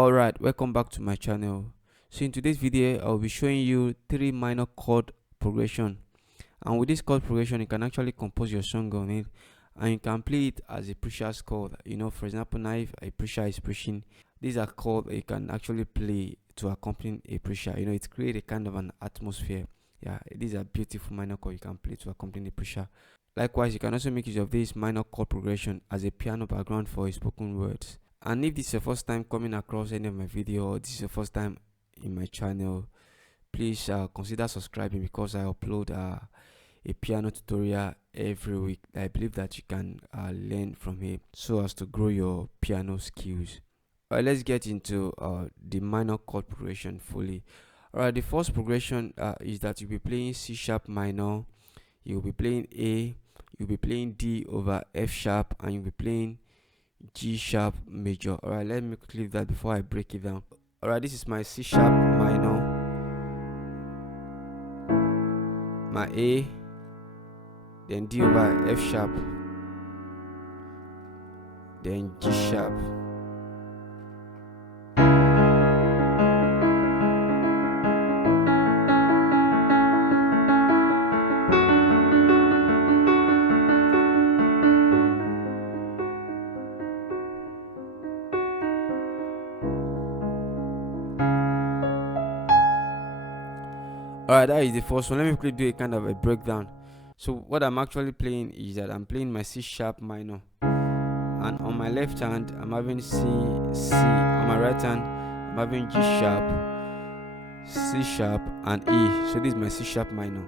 Alright, welcome back to my channel. So in today's video I'll be showing you 3 minor chord progression, and with this chord progression you can actually compose your song on it, and you can play it as a preacher's chord. For example, now if a preacher is preaching, these are chords you can actually play to accompany a preacher. It creates a kind of an atmosphere. These are beautiful minor chords you can play to accompany the preacher. Likewise, you can also make use of this minor chord progression as a piano background for a spoken words. And if this is your first time coming across any of my video, or this is your first time in my channel, please consider subscribing, because I upload a piano tutorial every week. I believe that you can learn from it so as to grow your piano skills. Alright, let's get into the minor chord progression fully. Alright, the first progression is that you'll be playing C sharp minor, you'll be playing A, you'll be playing D over F sharp, and you'll be playing G sharp major. Alright, let me quickly leave that before I break it down. Alright, this is my C sharp minor, my A, then D over F sharp, then G sharp. Alright, that is the first one. Let me quickly do a kind of a breakdown. So what I'm actually playing is that I'm playing my C sharp minor, and on my left hand I'm having C, on my right hand I'm having G sharp, C sharp, and E. So this is my C sharp minor.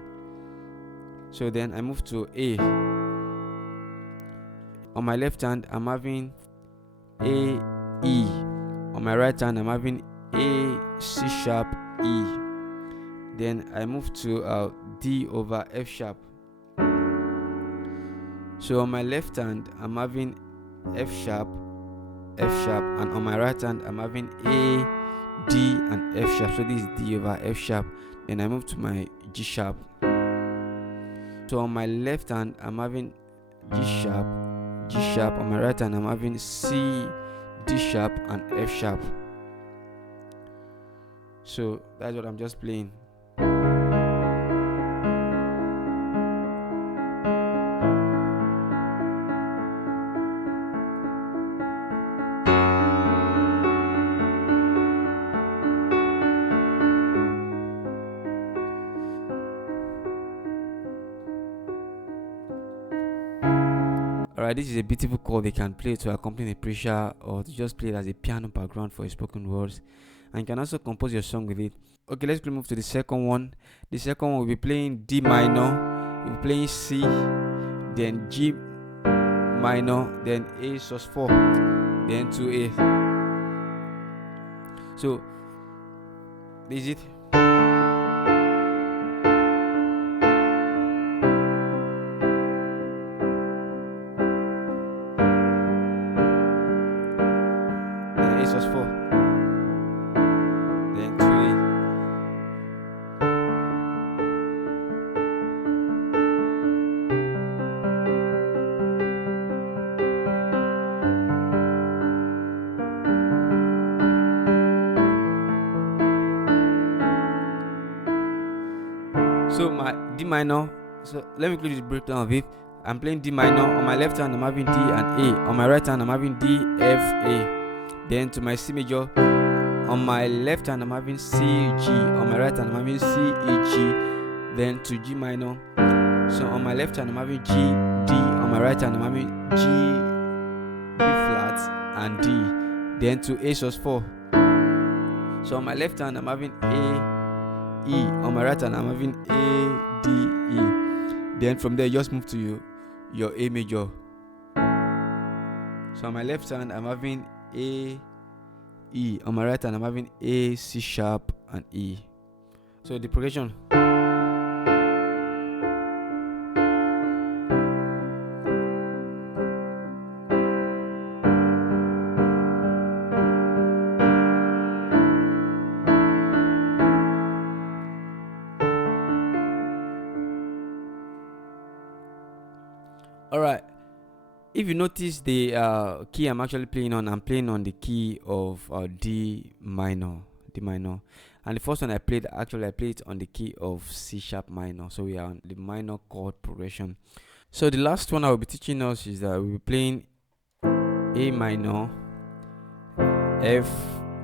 So then I move to A. On my left hand I'm having A, E. On my right hand I'm having A, C sharp, E. Then I move to D over F sharp. So on my left hand I'm having F sharp, and on my right hand I'm having A, D, and F sharp. So this is D over F sharp. Then I move to my G sharp. So on my left hand I'm having G sharp, G sharp. On my right hand I'm having C, D sharp, and F sharp. So that's what I'm just playing. Alright, this is a beautiful chord they can play to accompany a preacher, or to just play it as a piano background for spoken words, and you can also compose your song with it. Okay, let's move to the second one. The second one will be playing D minor, we'll be playing C, then G minor, then Asus4, then 2A. So this is it. Asus4, then 2A. So my D minor, so let me quickly break down of it. I'm playing D minor. On my left hand I'm having D and A. On my right hand I'm having D, F, A. Then to my C major, on my left hand I'm having C, G. On my right hand I'm having C, E, G. Then to G minor. So on my left hand I'm having G, D. On my right hand I'm having G, B flat, and D. Then to Asus4. So on my left hand I'm having A, E. On my right hand I'm having A, D, E. Then from there just move to your A major. So on my left hand I'm having A, E. On my right hand I'm having A, C sharp, and E. So the progression. Alright, if you notice the key I'm actually playing on, I'm playing on the key of D minor, and the first one I played, actually I played it on the key of C sharp minor. So we are on the minor chord progression. So the last one I will be teaching us is that we'll be playing A minor, F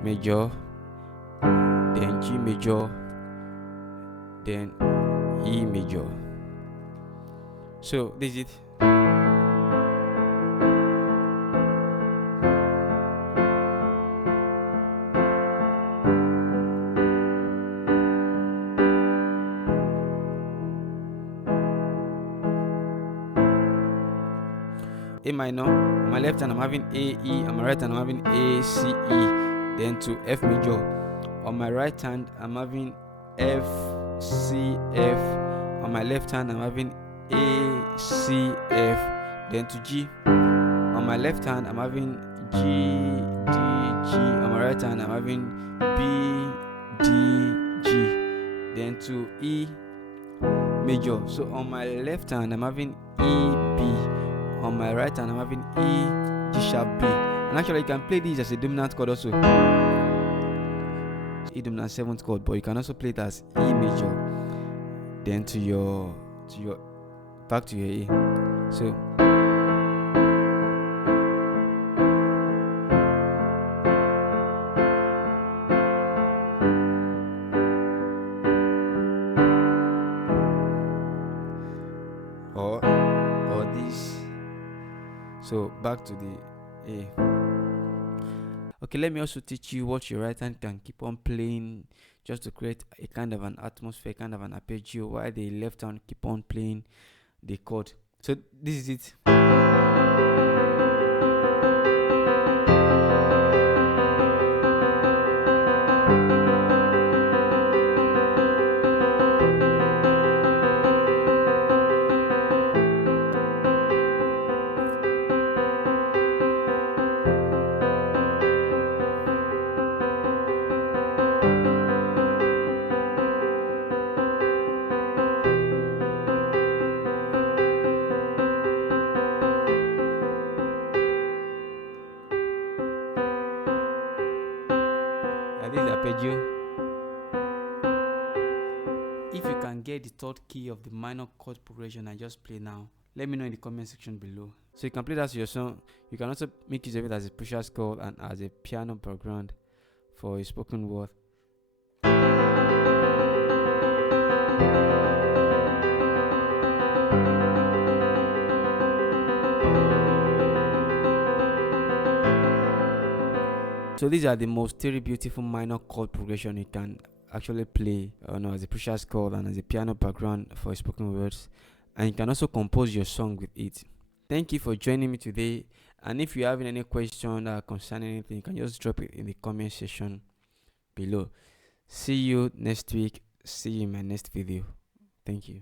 major, then G major, then E major. So this is it. A minor, on my left hand I'm having A, E, on my right hand I'm having A, C, E, then to F major. On my right hand I'm having F, C, F, on my left hand I'm having A, C, F, then to G. On my left hand I'm having G, D, G, on my right hand I'm having B, D, G, then to E major. So on my left hand I'm having E, B, on my right hand I'm having E, G sharp, B. And actually you can play this as a dominant chord also, E dominant 7th chord, but you can also play it as E major, then to your back to your A. So or this. So back to the A. Okay, let me also teach you what your right hand can keep on playing, just to create a kind of an atmosphere, kind of an arpeggio, while the left hand keep on playing the chord. So this is it. This is arpeggio. If you can get the third key of the minor chord progression I just played now, let me know in the comment section below. So you can play that to your song. You can also make use of it as a pusher's chord and as a piano background for a spoken word. So these are the most three beautiful minor chord progression you can actually play as a pusher's chord and as a piano background for spoken words, and you can also compose your song with it. Thank you for joining me today, and if you have any question concerning anything, you can just drop it in the comment section below. See you next week. See you in my next video. Thank you.